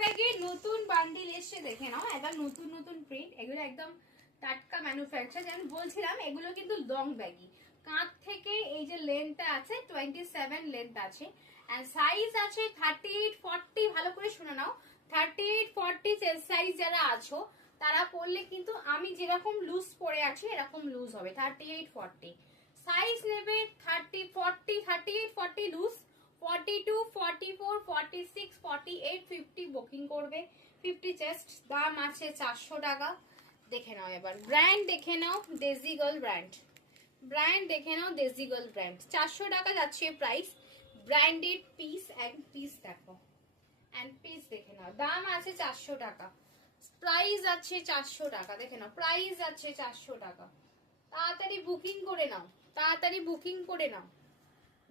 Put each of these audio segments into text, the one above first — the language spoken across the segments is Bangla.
ব্যাগের নতুন বান্ডিল এসে দেখে নাও, একদম নতুন নতুন প্রিন্ট, এগুলো একদম টাটকা ম্যানুফ্যাকচার। যেমন বলছিলাম এগুলো কিন্তু লং ব্যাগই, কাঁধ থেকে এই যে লেন্থটা আছে 27 লেন্থ আছে, এন্ড সাইজ আছে 38 40। ভালো করে শুনে নাও, 38 40 চেস্ট সাইজ যারা আছো তারা পরলে কিন্তু আমি যেরকম লুজ পরে আছি এরকম লুজ হবে। 38 40 সাইজ নেবে, 30 40 38 40 লুজ, 42 44 46 48 50 বুকিং করবে। 50 চেস্ট, দাম আছে 400 টাকা। দেখে নাও এবার ব্র্যান্ড দেখে নাও, ডেজি গার্ল ব্র্যান্ড, ব্র্যান্ড দেখে নাও ডেজি গার্ল ব্র্যান্ড। 400 টাকা যাচ্ছে price. Branded piece end piece দেখো, এন্ড পিস দেখে নাও, দাম আছে 400 টাকা, প্রাইস আছে 400 টাকা। দেখে নাও প্রাইস আছে 400 টাকা। তাড়াতাড়ি বুকিং করে নাও, তাড়াতাড়ি বুকিং করে নাও।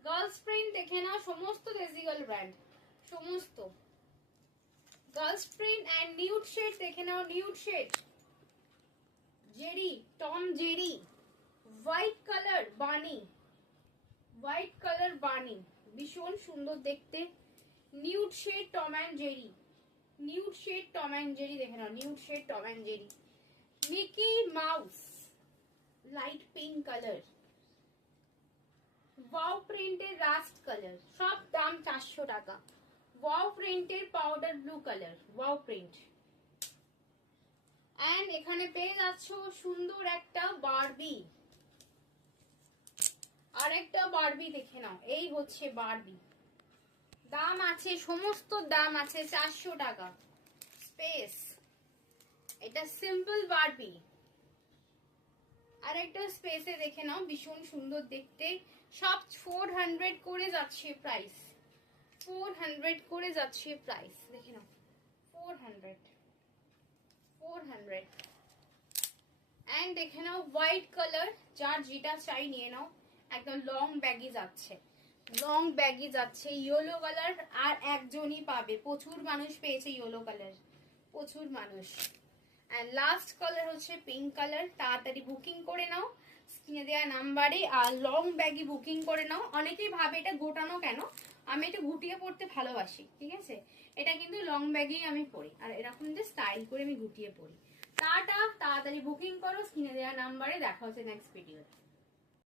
গার্লস প্রিন্ট দেখে নাও, সমস্ত ডেজি গার্ল ব্র্যান্ড, সমস্ত girls print and nude shade দেখে নাও, nude shade, Jerry, Tom Jerry, white colour bunny, white colour bunny, ভীষণ সুন্দর দেখতে। Nude shade Tom and Jerry, nude shade Tom and Jerry দেখে নাও, nude shade Tom and Jerry. Mickey Mouse light pink colour, wow প্রিন্টের রাস্ট কালার, সব দাম 400 টাকা। ওয়াও প্রিন্টের powder blue colour, wow print. And এখানে পেয়ে যাচ্ছ সুন্দর একটা বারবি, আর একটা বারবি দেখে নাও, এই হচ্ছে বারবি। দাম আছে, সমস্ত দাম আছে 400 টাকা। স্পেস, এটা সিম্পল বারবি। আর একটা স্পেসে দেখে নাও, ভীষণ সুন্দর দেখতে, সব 400 করে যাচ্ছে প্রাইস, 400 করে যাচ্ছে প্রাইস। দেখে নাও 400 400। এন্ড দেখে নাও হোয়াইট কালার, যার যেটা চাই নিয়ে নাও, একদম লং ব্যাগি যাচ্ছে, লং ব্যাগি যাচ্ছে। ইয়েলো কালার আর একজনই পাবে, প্রচুর মানুষ পেয়েছে ইয়েলো কালার, প্রচুর মানুষ। এন্ড লাস্ট কালার হচ্ছে পিঙ্ক কালার। তাড়াতাড়ি বুকিং করে নাও স্ক্রিনে দেওয়া নাম্বারে, আর লং ব্যাগই বুকিং করে নাও। অনেকেই ভাবে এটা গোটানো কেন, আমি এটা গুটিয়ে পড়তে ভালোবাসি, ঠিক আছে, এটা কিন্তু লং ব্যাগেই আমি পরি, আর এরকম যে স্টাইল করে আমি গুটিয়ে পরি। তাড়াতাড়ি বুকিং করো স্ক্রিনে দেওয়া নাম্বারে। দেখা হচ্ছে নেক্সট ভিডিও।